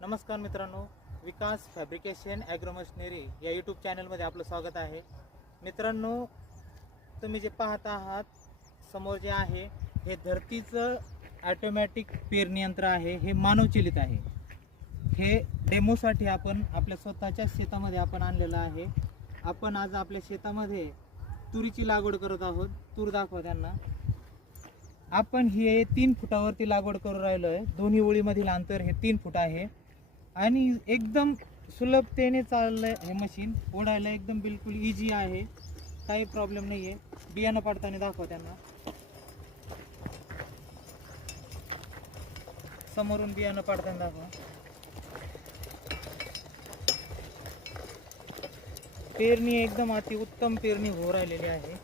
नमस्कार मित्रांनो, विकास fabrication agro machinery या यूट्यूब चॅनलमध्ये आपलं स्वागत आहे. मित्रांनो, तुम्ही जे पाहत आहात समोर जे आहे हे धरतीचं ॲटोमॅटिक पेरणी यंत्र आहे. हे मानवचलित आहे. हे डेमोसाठी आपण आपल्या स्वतःच्या शेतामध्ये आपण आणलेलं आहे. आपण आज आपल्या शेतामध्ये तुरीची लागवड करत आहोत. तूर दाखवा त्यांना. आपण हे 3 फुटावरती लागवड करू राहिलो आहे. दोन्ही ओळीमधील अंतर हे 3 फूट आहे आणि एकदम सुलभतेने चाललंय हे मशीन. ओढायला एकदम बिलकुल इझी आहे, काही प्रॉब्लेम नाही आहे. बियाणं पाडताना दाखवा त्यांना. समोरून बियाणं पाडताना दाखवा. पेरणी एकदम अति उत्तम पेरणी होऊ राहिलेली आहे.